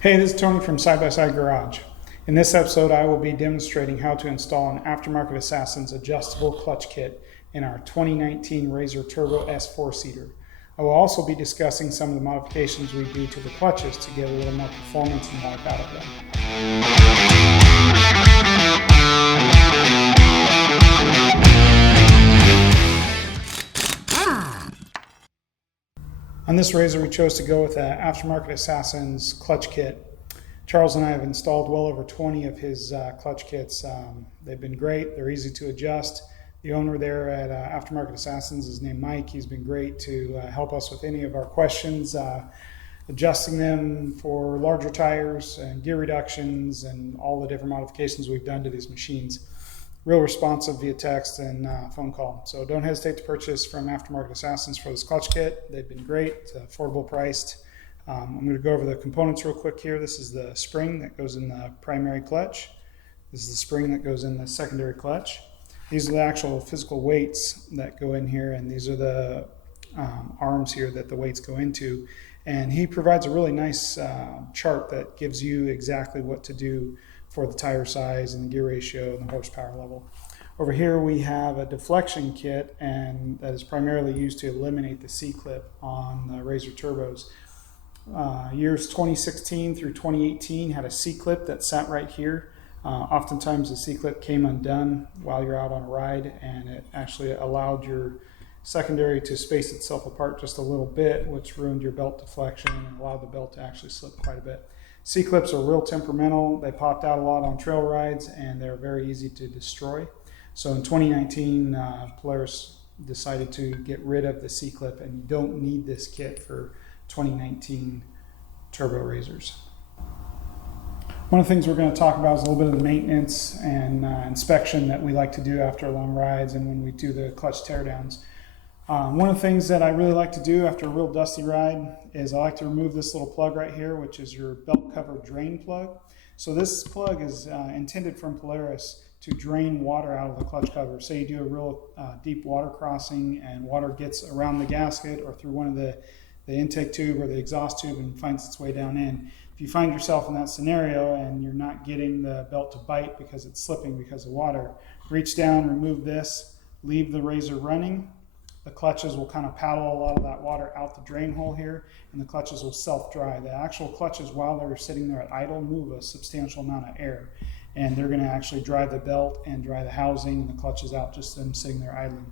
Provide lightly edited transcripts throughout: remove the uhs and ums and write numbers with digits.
Hey, this is Tony from Side by Side Garage. In this episode, I will be demonstrating how to install an Aftermarket Assassins adjustable clutch kit in our 2019 RZR Turbo S 4-seater. I will also be discussing some of the modifications we do to the clutches to get a little more performance and life out of them. On this RZR, we chose to go with an Aftermarket Assassins clutch kit. Charles and I have installed well over 20 of his clutch kits. They've been great. They're easy to adjust. The owner there at Aftermarket Assassins is named Mike. He's been great to help us with any of our questions, adjusting them for larger tires and gear reductions and all the different modifications we've done to these machines. Real responsive via text and phone call. So don't hesitate to purchase from Aftermarket Assassins for this clutch kit. They've been great, affordable priced. I'm going to go over the components real quick here. This is the spring that goes in the primary clutch. This is the spring that goes in the secondary clutch. These are the actual physical weights that go in here, and these are the arms here that the weights go into. And he provides a really nice chart that gives you exactly what to do for the tire size and the gear ratio and the horsepower level. Over here we have a deflection kit, and that is primarily used to eliminate the C-clip on the RZR Turbos. Years 2016 through 2018 had a C-clip that sat right here. Oftentimes the C-clip came undone while you're out on a ride, and it actually allowed your secondary to space itself apart just a little bit, which ruined your belt deflection and allowed the belt to actually slip quite a bit. C-clips are real temperamental. They popped out a lot on trail rides, and they're very easy to destroy. So in 2019, Polaris decided to get rid of the C-clip, and you don't need this kit for 2019 turbo RZRs. One of the things we're going to talk about is a little bit of the maintenance and inspection that we like to do after long rides and when we do the clutch teardowns. One of the things that I really like to do after a real dusty ride is I like to remove this little plug right here, which is your belt cover drain plug. So this plug is intended from Polaris to drain water out of the clutch cover. Say you do a real deep water crossing and water gets around the gasket or through one of the intake tube or the exhaust tube and finds its way down in. If you find yourself in that scenario and you're not getting the belt to bite because it's slipping because of water, reach down, remove this, leave the RZR running. The clutches will kind of paddle a lot of that water out the drain hole here, and the clutches will self-dry. The actual clutches, while they're sitting there at idle, move a substantial amount of air, and they're going to actually dry the belt and dry the housing and the clutches out, just them sitting there idling.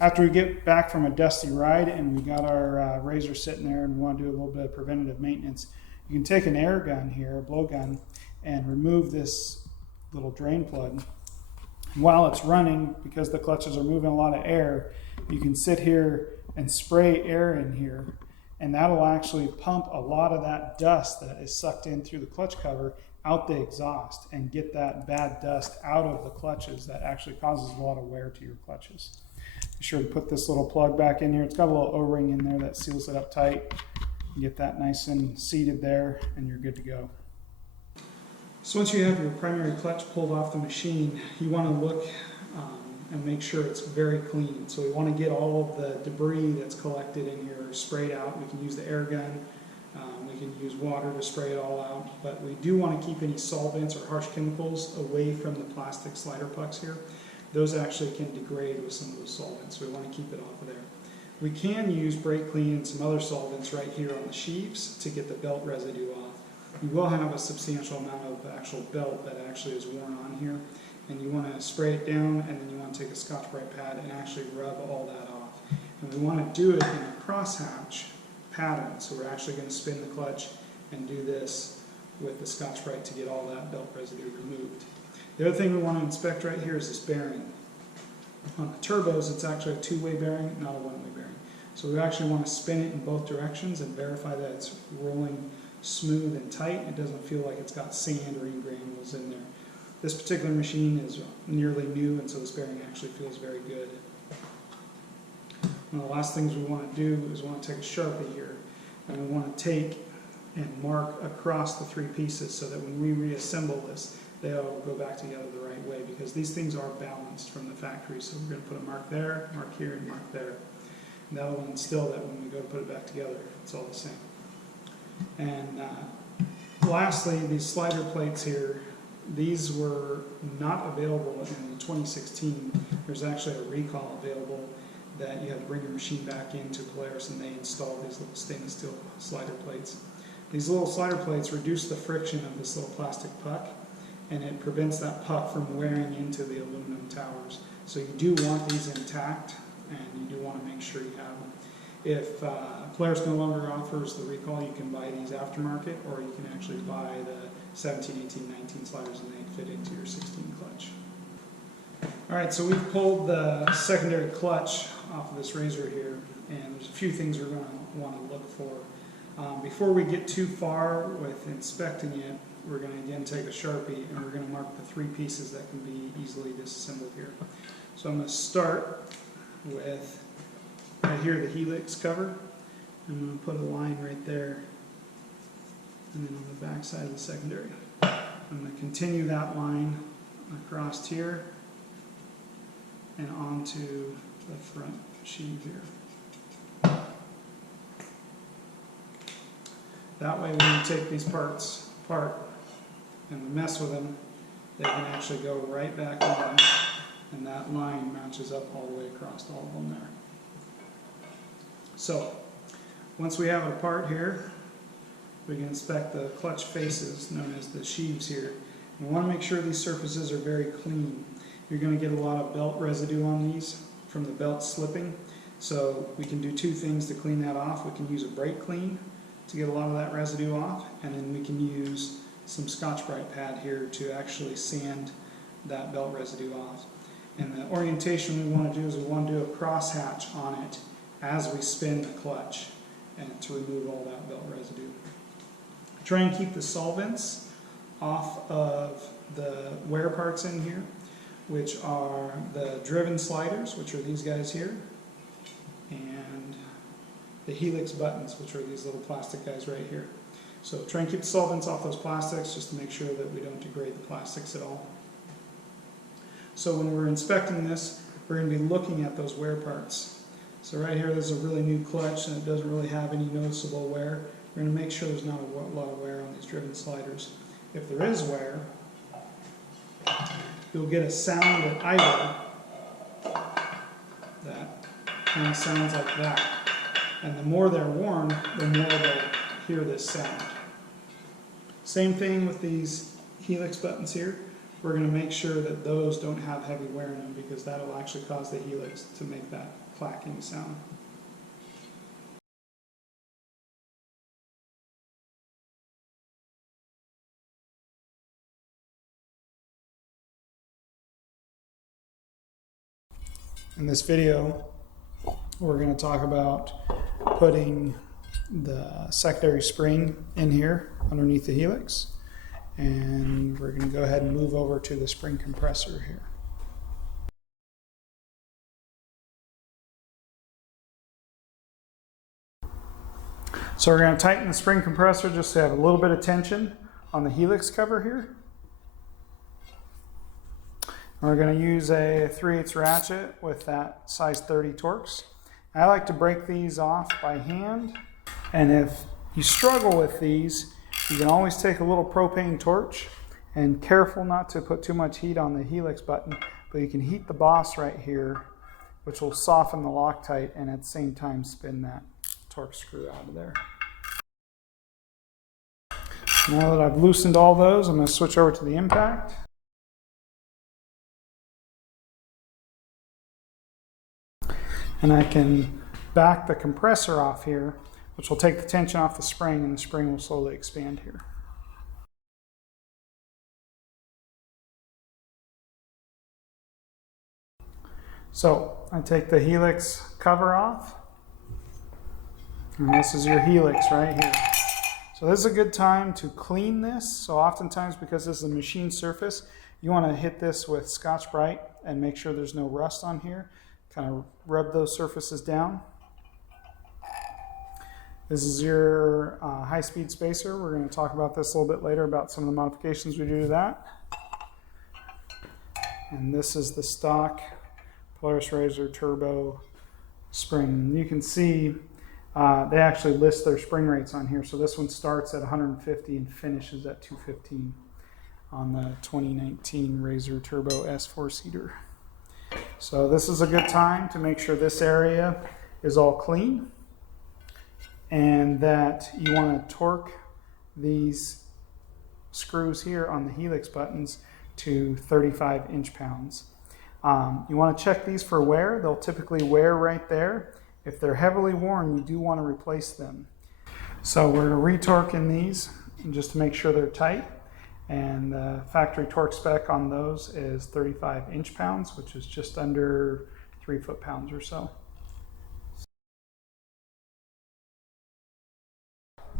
After we get back from a dusty ride and we got our RZR sitting there and we want to do a little bit of preventative maintenance, you can take an air gun here, a blowgun, and remove this little drain plug. While it's running, because the clutches are moving a lot of air, you can sit here and spray air in here, and that'll actually pump a lot of that dust that is sucked in through the clutch cover out the exhaust and get that bad dust out of the clutches that actually causes a lot of wear to your clutches. Be sure to put this little plug back in here. It's got a little O-ring in there that seals it up tight. You get that nice and seated there, and you're good to go. So once you have your primary clutch pulled off the machine, you want to look and make sure it's very clean. So we want to get all of the debris that's collected in here sprayed out. We can use the air gun. We can use water to spray it all out. But we do want to keep any solvents or harsh chemicals away from the plastic slider pucks here. Those actually can degrade with some of those solvents, so we want to keep it off of there. We can use brake clean and some other solvents right here on the sheaves to get the belt residue off. You will have a substantial amount of actual belt that actually is worn on here, and you want to spray it down, and then you want to take a Scotch-Brite pad and actually rub all that off. And we want to do it in a crosshatch pattern, so we're actually going to spin the clutch and do this with the Scotch-Brite to get all that belt residue removed. The other thing we want to inspect right here is this bearing. On the turbos, it's actually a two-way bearing, not a one-way bearing. So we actually want to spin it in both directions and verify that it's rolling smooth and tight. It doesn't feel like it's got sand or granules in there. This particular machine is nearly new, and so this bearing actually feels very good. One of the last things we want to do is we want to take a Sharpie here, and we want to take and mark across the three pieces so that when we reassemble this, they all go back together the right way, because these things are balanced from the factory. So we're going to put a mark there, mark here, and mark there. And that will instill that when we go to put it back together, it's all the same. And Lastly, these slider plates here, these were not available in 2016. There's actually a recall available that you had to bring your machine back into Polaris, and they installed these little stainless steel slider plates. These little slider plates reduce the friction of this little plastic puck, and it prevents that puck from wearing into the aluminum towers. So you do want these intact, and you do want to make sure you have them. If Polaris no longer offers the recall, you can buy these aftermarket, or you can actually buy the 17, 18, 19 sliders, and they fit into your 16 clutch. All right, so we've pulled the secondary clutch off of this RZR here, and there's a few things we're going to want to look for. Before we get too far with inspecting it, we're going to again take a Sharpie, and we're going to mark the 3 pieces that can be easily disassembled here. So I'm going to start with right here, the helix cover. I'm going to put a line right there, and then on the back side of the secondary. I'm going to continue that line across here and onto the front sheave here. That way when you take these parts apart and we mess with them, they can actually go right back on, and that line matches up all the way across all of them there. So once we have it apart here, we can inspect the clutch faces, known as the sheaves here. We want to make sure these surfaces are very clean. You're going to get a lot of belt residue on these from the belt slipping. So we can do 2 things to clean that off. We can use a brake clean to get a lot of that residue off, and then we can use some Scotch-Brite pad here to actually sand that belt residue off. And the orientation we want to do is we want to do a crosshatch on it as we spin the clutch, and to remove all that belt residue. Try and keep the solvents off of the wear parts in here, which are the driven sliders, which are these guys here, and the helix buttons, which are these little plastic guys right here. So try and keep the solvents off those plastics just to make sure that we don't degrade the plastics at all. So when we're inspecting this, we're going to be looking at those wear parts. So right here, there's a really new clutch, and it doesn't really have any noticeable wear. We're going to make sure there's not a lot of wear on these driven sliders. If there is wear, you'll get a sound at idle that kind of sounds like that. And the more they're worn, the more they'll hear this sound. Same thing with these helix buttons here. We're going to make sure that those don't have heavy wear in them, because that will actually cause the helix to make that clacking sound. In this video, we're going to talk about putting the secondary spring in here underneath the helix, and we're going to go ahead and move over to the spring compressor here. So we're going to tighten the spring compressor just to have a little bit of tension on the helix cover here. We're going to use a 3/8 ratchet with that size 30 Torx. I like to break these off by hand, and if you struggle with these, you can always take a little propane torch, and careful not to put too much heat on the helix button, but you can heat the boss right here, which will soften the Loctite and at the same time spin that Torx screw out of there. Now that I've loosened all those, I'm going to switch over to the impact. And I can back the compressor off here, which will take the tension off the spring, and the spring will slowly expand here. So I take the helix cover off, and this is your helix right here. So this is a good time to clean this. So oftentimes, because this is a machine surface, you want to hit this with Scotch-Brite and make sure there's no rust on here. Kind of rub those surfaces down. This is your high-speed spacer. We're going to talk about this a little bit later, about some of the modifications we do to that. And this is the stock Polaris RZR turbo spring. You can see They actually list their spring rates on here. So this one starts at 150 and finishes at 215 on the 2019 RZR Turbo S4 seater. So this is a good time to make sure this area is all clean and that you want to torque these screws here on the helix buttons to 35 inch-pounds. You want to check these for wear. They'll typically wear right there. If they're heavily worn, you do want to replace them. So we're retorquing these just to make sure they're tight. And the factory torque spec on those is 35 inch-pounds, which is just under 3 foot-pounds or so.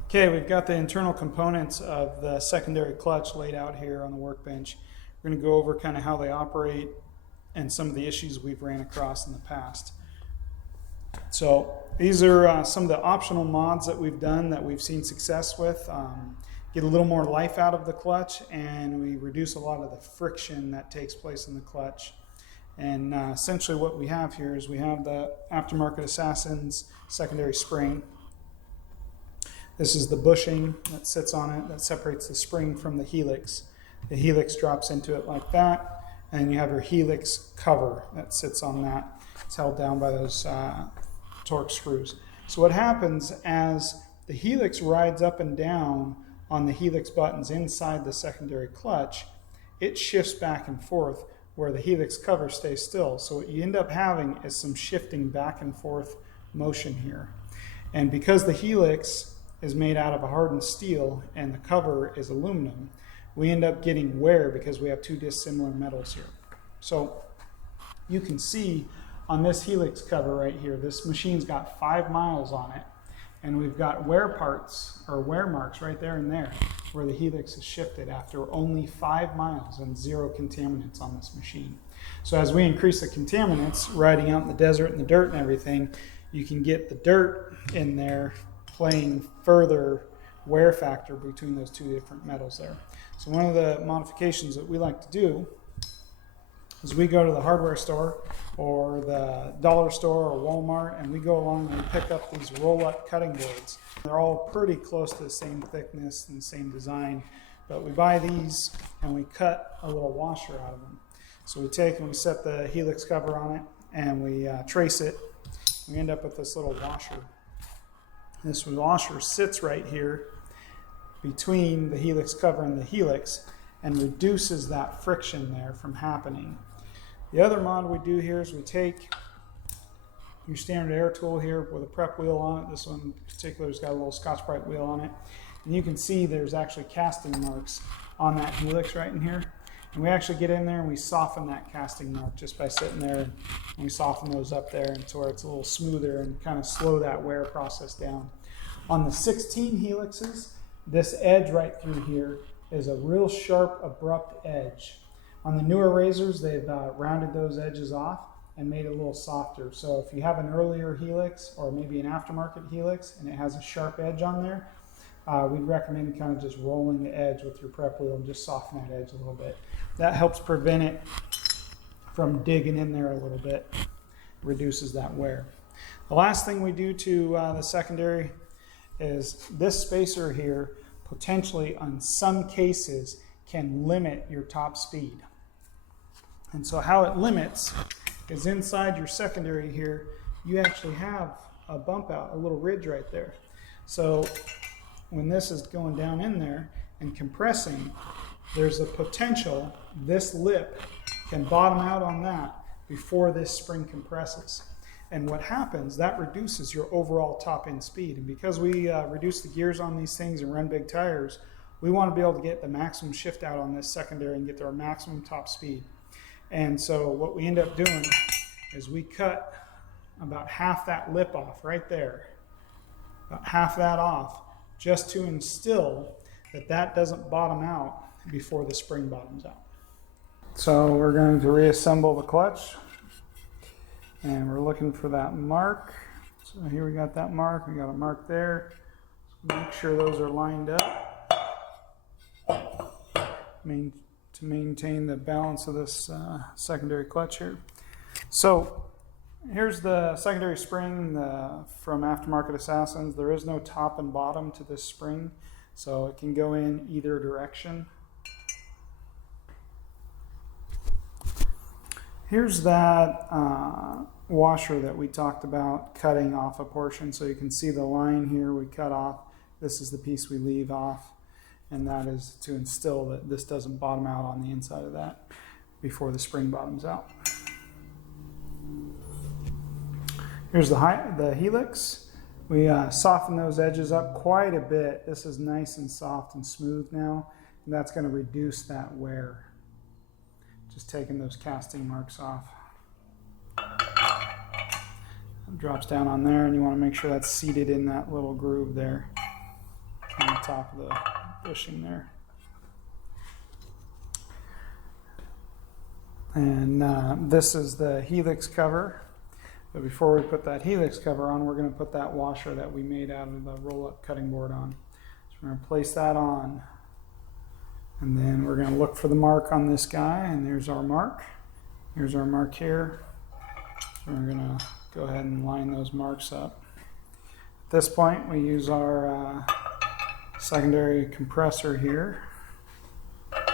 Okay, we've got the internal components of the secondary clutch laid out here on the workbench. We're going to go over kind of how they operate and some of the issues we've ran across in the past. So these are some of the optional mods that we've done that we've seen success with. Get a little more life out of the clutch, and we reduce a lot of the friction that takes place in the clutch. And essentially what we have here is we have the Aftermarket Assassins secondary spring. This is the bushing that sits on it that separates the spring from the helix. The helix drops into it like that, and you have your helix cover that sits on that. It's held down by those torque screws. So what happens as the helix rides up and down on the helix buttons inside the secondary clutch, it shifts back and forth where the helix cover stays still. So what you end up having is some shifting back and forth motion here. And because the helix is made out of a hardened steel and the cover is aluminum, we end up getting wear because we have two dissimilar metals here. So you can see on this helix cover right here, this machine's got 5 miles on it. And we've got wear parts or wear marks right there and there where the helix is shifted after only 5 miles and 0 contaminants on this machine. So as we increase the contaminants, riding out in the desert and the dirt and everything, you can get the dirt in there playing further wear factor between those two different metals there. So one of the modifications that we like to do is we go to the hardware store or the dollar store or Walmart, and we go along and we pick up these roll-up cutting boards. They're all pretty close to the same thickness and same design, but we buy these and we cut a little washer out of them. So we take and we set the helix cover on it and we trace it. We end up with this little washer. This washer sits right here between the helix cover and the helix and reduces that friction there from happening. The other mod we do here is we take your standard air tool here with a prep wheel on it. This one in particular has got a little Scotch-Brite wheel on it. And you can see there's actually casting marks on that helix right in here. And we actually get in there and we soften that casting mark just by sitting there, and we soften those up there until where it's a little smoother and kind of slow that wear process down. On the 16 helixes, this edge right through here is a real sharp, abrupt edge. On the newer RZRs, they've rounded those edges off and made it a little softer. So if you have an earlier helix or maybe an aftermarket helix and it has a sharp edge on there, we'd recommend kind of just rolling the edge with your prep wheel and just soften that edge a little bit. That helps prevent it from digging in there a little bit, reduces that wear. The last thing we do to the secondary is this spacer here potentially on some cases can limit your top speed. And so how it limits is inside your secondary here, you actually have a bump out, a little ridge right there. So when this is going down in there and compressing, there's a potential this lip can bottom out on that before this spring compresses. And what happens, that reduces your overall top end speed. And because we reduce the gears on these things and run big tires, we want to be able to get the maximum shift out on this secondary and get to our maximum top speed. And so what we end up doing is we cut about half that lip off right there, about half that off, just to instill that that doesn't bottom out before the spring bottoms out. So we're going to reassemble the clutch, and we're looking for that mark. So here we got that mark, we got a mark there. So make sure those are lined up to maintain the balance of this secondary clutch here. So Here's the secondary spring from Aftermarket Assassins. There is no top and bottom to this spring, so it can go in either direction. Here's that washer that we talked about cutting off a portion, so you can see the line here we cut off. This is the piece we leave off, and that is to instill that this doesn't bottom out on the inside of that before the spring bottoms out. Here's the helix. We soften those edges up quite a bit. This is nice and soft and smooth now, and that's going to reduce that wear. Just taking those casting marks off. It drops down on there, and you want to make sure that's seated in that little groove there on the top of the bushing there. And this is the helix cover. But before we put that helix cover on, we're going to put that washer that we made out of the roll-up cutting board on. So we're going to place that on. And then we're going to look for the mark on this guy, and there's our mark. Here's our mark here. So we're going to go ahead and line those marks up. At this point, we use our secondary compressor here,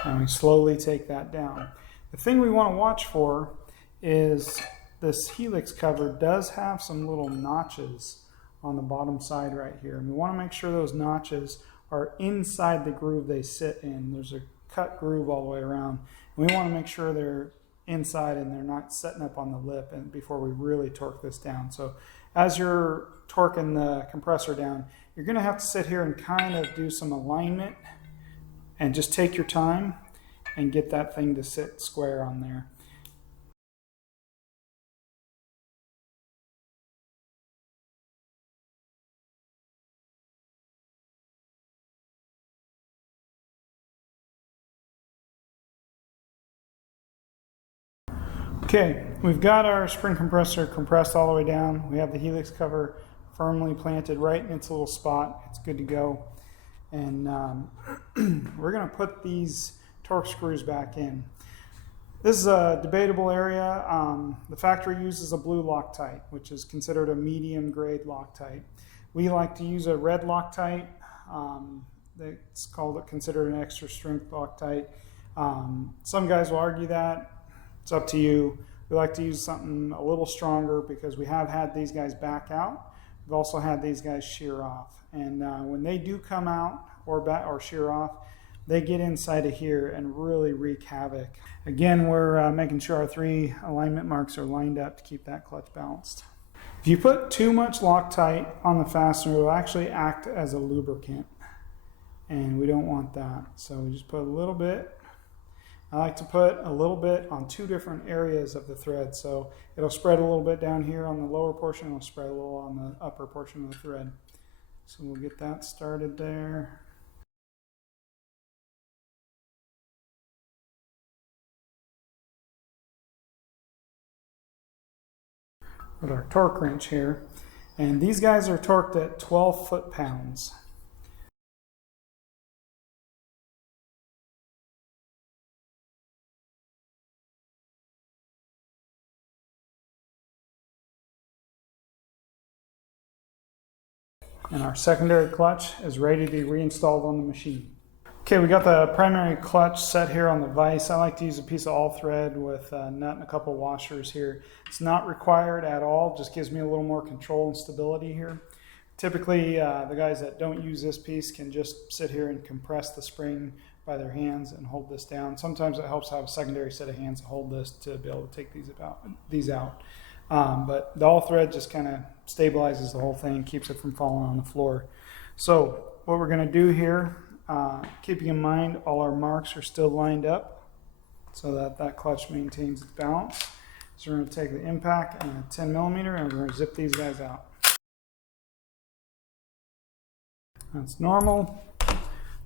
and we slowly take that down. The thing we want to watch for is this helix cover does have some little notches on the bottom side right here, and we want to make sure those notches are inside the groove they sit in. There's a cut groove all the way around, and we want to make sure they're inside and they're not setting up on the lip and before we really torque this down. So as you're torquing the compressor down, you're going to have to sit here and kind of do some alignment and just take your time and get that thing to sit square on there. Okay, we've got our spring compressor compressed all the way down. We have the helix cover firmly planted right in its little spot. It's good to go. And we're going to put these torque screws back in. This is a debatable area. The factory uses a blue Loctite, which is considered a medium grade Loctite. We like to use a red Loctite. It's considered an extra strength Loctite. Some guys will argue that. It's up to you. We like to use something a little stronger because we have had these guys back out. We've also had these guys shear off. And when they do come out or shear off, they get inside of here and really wreak havoc. Again, we're making sure our 3 alignment marks are lined up to keep that clutch balanced. If you put too much Loctite on the fastener, it will actually act as a lubricant. And we don't want that. So we just put a little bit. I like to put a little bit on 2 different areas of the thread. So it'll spread a little bit down here on the lower portion, it'll spread a little on the upper portion of the thread. So we'll get that started there. With our torque wrench here. And these guys are torqued at 12 foot-pounds. And our secondary clutch is ready to be reinstalled on the machine. Okay, we got the primary clutch set here on the vise. I like to use a piece of all thread with a nut and a couple washers here. It's not required at all, just gives me a little more control and stability here. Typically, the guys that don't use this piece can just sit here and compress the spring by their hands and hold this down. Sometimes it helps have a secondary set of hands to hold this to be able to take these out. But the all thread just kind of stabilizes the whole thing, keeps it from falling on the floor. So what we're going to do here, keeping in mind all our marks are still lined up so that that clutch maintains its balance. So we're going to take the impact and a 10 millimeter and we're going to zip these guys out. That's normal.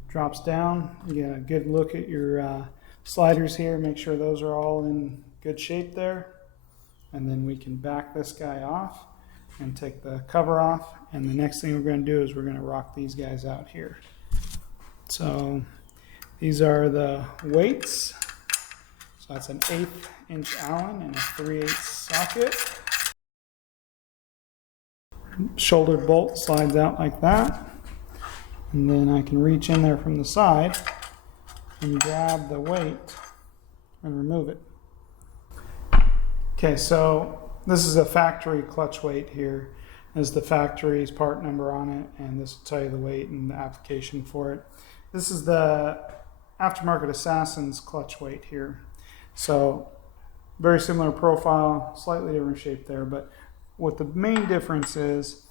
Drops down. You get a good look at your sliders here. Make sure those are all in good shape there. And then we can back this guy off and take the cover off. And the next thing we're going to do is we're going to rock these guys out here. So these are the weights. So that's an 1/8 inch Allen and a 3/8 socket. Shouldered bolt slides out like that. And then I can reach in there from the side and grab the weight and remove it. Okay, so this is a factory clutch weight here. There's the factory's part number on it, and this will tell you the weight and the application for it. This is the Aftermarket Assassins clutch weight here. So very similar profile, slightly different shape there, but what the main difference is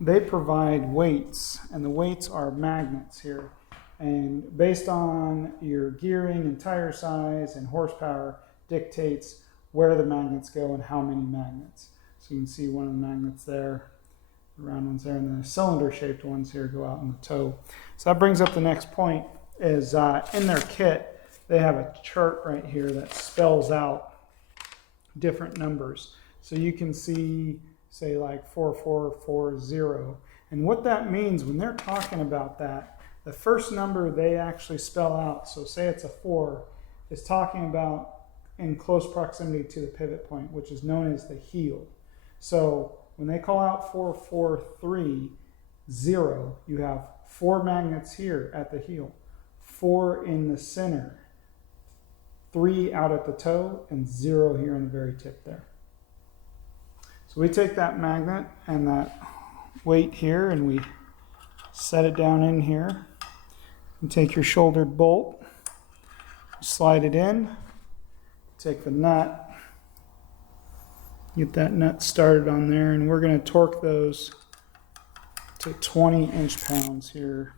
they provide weights, and the weights are magnets here. And based on your gearing and tire size and horsepower dictates where the magnets go and how many magnets. So you can see one of the magnets there, the round ones there, and then the cylinder-shaped ones here go out in the toe. So that brings up the next point, is in their kit, they have a chart right here that spells out different numbers. So you can see, say, like 4440. And what that means when they're talking about that, the first number they actually spell out, so say it's a 4, is talking about in close proximity to the pivot point, which is known as the heel. So when they call out 4430, you have 4 magnets here at the heel, 4 in the center, 3 out at the toe, and 0 here in the very tip there. So we take that magnet and that weight here and we set it down in here. You take your shouldered bolt, slide it in, take the nut, get that nut started on there, and we're going to torque those to 20 inch-pounds here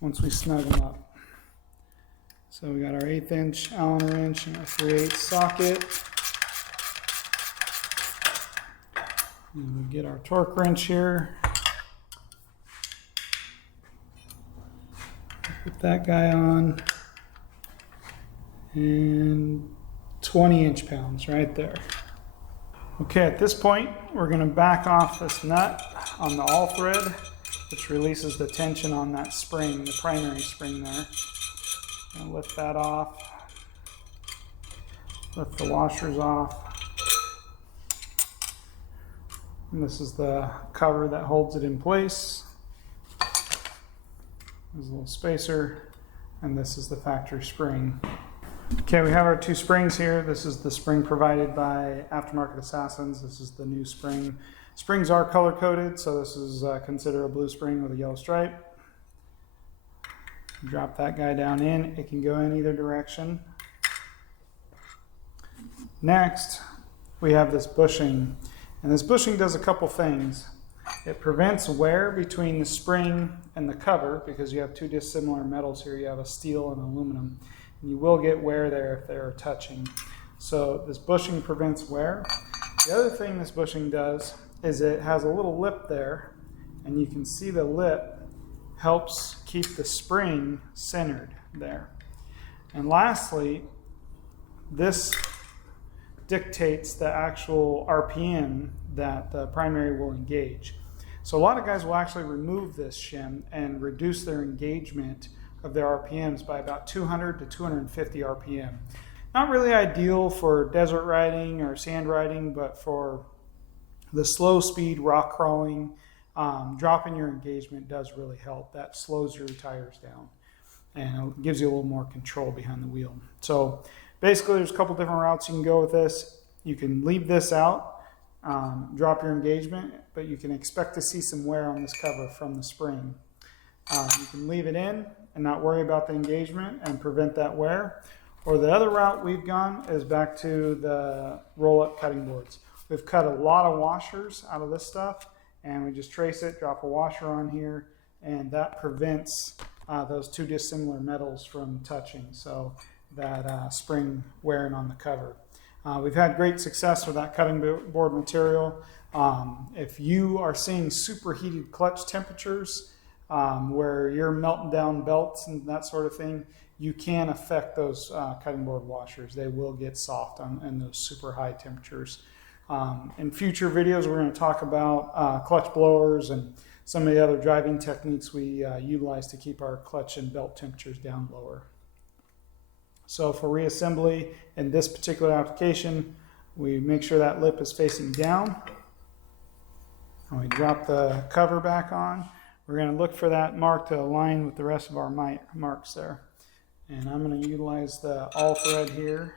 once we snug them up. So we got our 1/8 inch Allen wrench and our 3/8 socket. And we get our torque wrench here. Put that guy on. And 20 inch-pounds right there. Okay, at this point, we're going to back off this nut on the all thread, which releases the tension on that spring, the primary spring there. And lift that off. Lift the washers off. And this is the cover that holds it in place. There's a little spacer, and this is the factory spring. Okay, we have our 2 springs here. This is the spring provided by Aftermarket Assassins. This is the new spring. Springs are color coded, so this is considered a blue spring with a yellow stripe. Drop that guy down in. It can go in either direction. Next, we have this bushing. And this bushing does a couple things. It prevents wear between the spring and the cover because you have 2 dissimilar metals here. You have a steel and aluminum. And you will get wear there if they're touching. So this bushing prevents wear. The other thing this bushing does is it has a little lip there, and you can see the lip helps keep the spring centered there. And lastly, this dictates the actual RPM that the primary will engage. So a lot of guys will actually remove this shim and reduce their engagement of their RPMs by about 200 to 250 RPM. Not really ideal for desert riding or sand riding, but for the slow speed rock crawling, dropping your engagement does really help. That slows your tires down and it gives you a little more control behind the wheel. So basically there's a couple different routes you can go with this. You can leave this out, drop your engagement, but you can expect to see some wear on this cover from the spring. You can leave it in and not worry about the engagement and prevent that wear. Or the other route we've gone is back to the roll-up cutting boards. We've cut a lot of washers out of this stuff, and we just trace it, drop a washer on here, and that prevents those 2 dissimilar metals from touching, so that spring wearing on the cover. We've had great success with that cutting board material. If you are seeing superheated clutch temperatures where you're melting down belts and that sort of thing, you can affect those cutting board washers. They will get soft in those super high temperatures. In future videos, we're going to talk about clutch blowers and some of the other driving techniques we utilize to keep our clutch and belt temperatures down lower. So for reassembly in this particular application, we make sure that lip is facing down. When we drop the cover back on, we're going to look for that mark to align with the rest of our marks there. And I'm going to utilize the all thread here.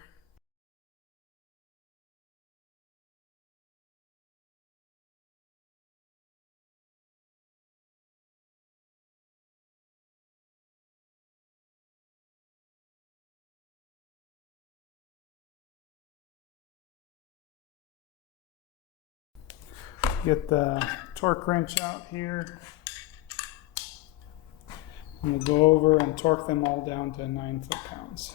Get the torque wrench out here. And we'll go over and torque them all down to 9 foot-pounds.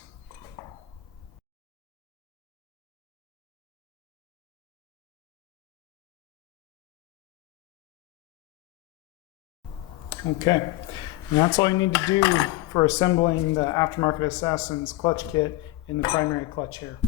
Okay, and that's all you need to do for assembling the Aftermarket Assassins clutch kit in the primary clutch here.